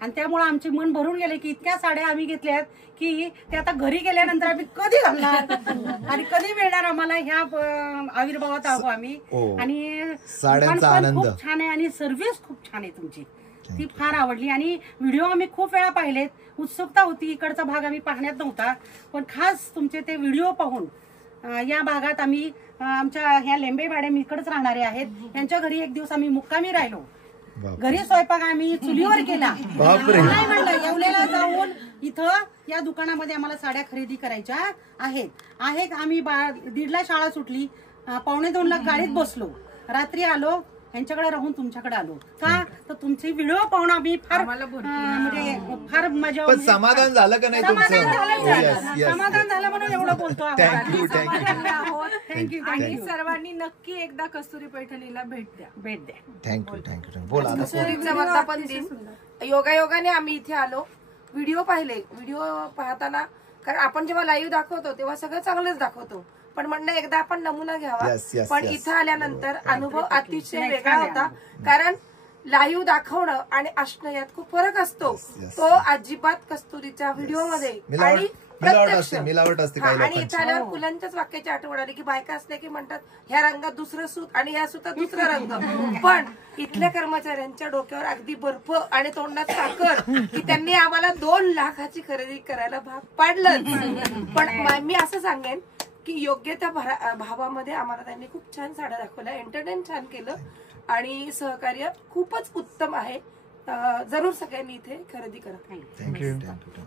आणि त्यामुळे आमचे मन भरून गेले की इतक्या साड्या आम्ही घेतल्यात की ते आता घरी गेल्यानंतर आम्ही कधी घालणार आणि कधी मिळणार आम्हाला ह्या आविर्भावात आहो आम्ही. आणि साड्यांचा आनंद खूप छान आहे आणि सर्व्हिस खूप छान आहे तुमची, ती फार आवडली. आणि व्हिडिओ आम्ही खूप वेळा पाहिलेत, उत्सुकता होती, इकडचा भाग आम्ही पाहण्यात नव्हता, पण खास तुमचे ते व्हिडिओ पाहून या भागात आम्ही आमच्या ह्या लेंबे मॅडम इकडेच राहणारे आहेत, यांच्या घरी एक दिवस आम्ही मुक्कामी राहिलो. घरी स्वयंपाक आम्ही चुलीवर केला. नाही म्हणलं येवल्याला जाऊन इथं या दुकानामध्ये आम्हाला साड्या खरेदी करायच्या आहेत. आम्ही 1:30ला शाळा सुटली, 1:45ला गाडीत बसलो, रात्री आलो, यांच्याकडे राहून तुमच्याकडे आलो. का तर तुमचे व्हिडिओ पाहून आम्ही फार म्हणजे फार मजा. पण समाधान झालं का नाही तुमचं? समाधान झालं म्हणून एवढं बोलतो. थँक्यू. आणि सर्वांनी नक्की एकदा कस्तुरी पैठणीला भेट द्या. थँक्यू. बोला. कस्तुरीचा वर्धापन दिन योगायोगाने आम्ही इथे आलो, व्हिडिओ पाहिले. व्हिडिओ पाहताना कारण आपण जेव्हा लाईव्ह दाखवतो तेव्हा सगळं चांगलंच दाखवतो, पण म्हणणं एकदा आपण नमुना घ्यावा. पण इथं आल्यानंतर अनुभव अतिशय वेगळा होता, कारण लाईव्ह दाखवणं आणि असणं यात खूप फरक असतो. तो अजिबात कस्तुरीच्या व्हिडिओमध्ये आणि मिलावट असते. आणि इथं आल्यावर मुलांच्याच वाक्याची आठवण आली की बायका असल्या की म्हणतात ह्या रंगात दुसरं सूत आणि ह्या सुतात दुसरा रंग. पण इथल्या कर्मचाऱ्यांच्या डोक्यावर अगदी बर्फ आणि तोंडात साखर की त्यांनी आम्हाला 2 लाखाची खरेदी करायला भाग पाडलं. पण मी असं सांगेन की योग्य त्या भावामध्ये आम्हाला त्यांनी खूप छान साड्या दाखवल्या, एंटरटेन छान केलं आणि सहकार्य खूपच उत्तम आहे. जरूर सगळ्यांनी इथे खरेदी करा. थँक्यू.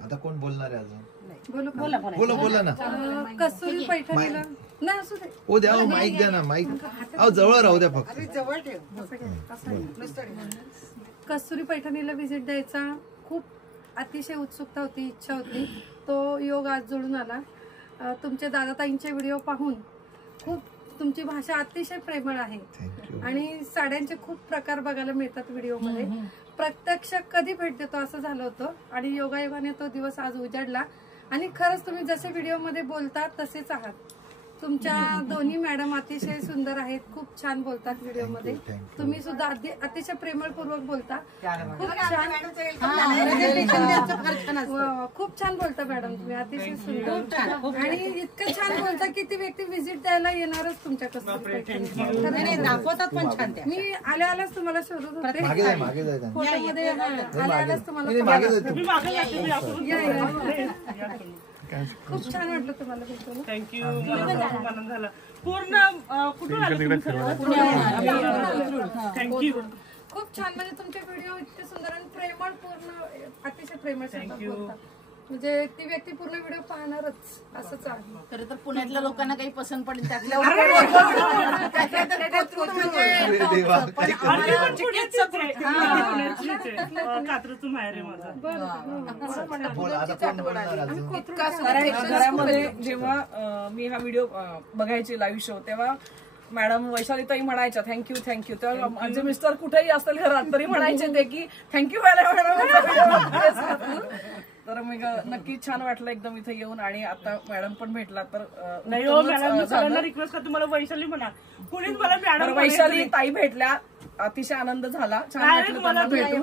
आता कोण बोलणार आहे अजून? बोला ना. कस्तुरी पैठणीला नाही असू दे. ओ द्या माईक द्या ना, माईक जवळ राहू द्या फक्त. कस्तुरी पैठणीला व्हिजिट द्यायचा खूप अतिशय उत्सुकता होती, इच्छा होती. तो योग आज जोडून आला. तुमचे दादाताईंचे व्हिडिओ पाहून खूप तुमची भाषा अतिशय प्रेमळ आहे आणि साड्यांचे खूप प्रकार बघायला मिळतात व्हिडिओमध्ये. प्रत्यक्ष कधी भेट देतो असं झालं होतं आणि योगायोगाने तो दिवस आज उजाडला. आणि खरंच तुम्ही जसे व्हिडिओमध्ये बोलता तसेच आहात. तुमच्या दोन्ही मॅडम अतिशय सुंदर आहेत, खूप छान बोलतात व्हिडिओमध्ये. तुम्ही सुद्धा अतिशय प्रेमळपूर्वक बोलता, खूप छान खूप छान बोलता मॅडम तुम्ही, अतिशय सुंदर आणि इतकं छान बोलता की ती व्यक्ती व्हिजिट द्यायला येणारच तुमच्या कस्तुरी दाखवतात पण छान. मी आल्याच तुम्हाला शोधत होते, फोटोमध्ये आल्याच तुम्हाला खूप छान वाटलं तुम्हाला भेटून. थँक्यू. मला खूप आनंद झाला. पूर्ण कुठून आले? थँक्यू. खूप छान, म्हणजे तुमचे व्हिडिओ इतके सुंदर आणि प्रेमळ, पूर्ण अतिशय प्रेमळ बोलतात. म्हणजे ती व्यक्ती पूर्ण व्हिडिओ पाहणारच असंच आहे. खरं तर पुण्यातल्या लोकांना काही पसंत पडेल त्यातल्या घरामध्ये जेव्हा मी हा व्हिडिओ बघायचे लाईव्ह शो तेव्हा मॅडम वैशालीताई म्हणायच्या थँक्यू. तेव्हा माझे मिस्टर कुठेही असतील घरात तरी म्हणायचे ते की थँक्यू मॅडम. तर मग नक्की छान वाटलं एकदम इथे येऊन. आणि आता मॅडम पण भेटला तर नाही हो मॅडम, सगळ्यांना रिक्वेस्ट करते तुम्हाला वैशाली म्हणा, कुणीच मला मॅडम वैशाली ताई भेटल्या, अतिशय आनंद झाला, छान वाटलं मला भेटून.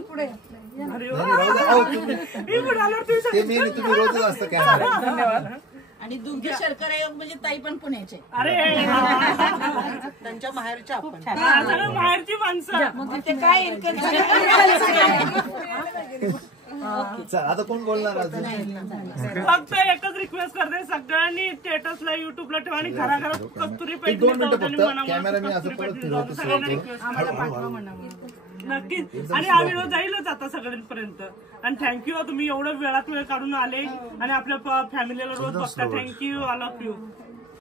धन्यवाद. आणि दुग्ध शर्करा योग म्हणजे ताई पण पुण्याचे. अरे त्यांच्या माहेरच्या माहेरची माणसं ते काय आता कोण बोलणार? फक्त एकच रिक्वेस्ट करते, सगळ्यांनी स्टेटसला युट्यूबला ठेवा आणि घराघरात कस्तुरी पैठणी नक्कीच. आणि हा व्हिडिओ जाईलच आता सगळ्यांपर्यंत. आणि थँक्यू, तुम्ही एवढं वेळात वेळ काढून आले आणि आपल्या फॅमिलीला रोज बघता. Thank you, all of you.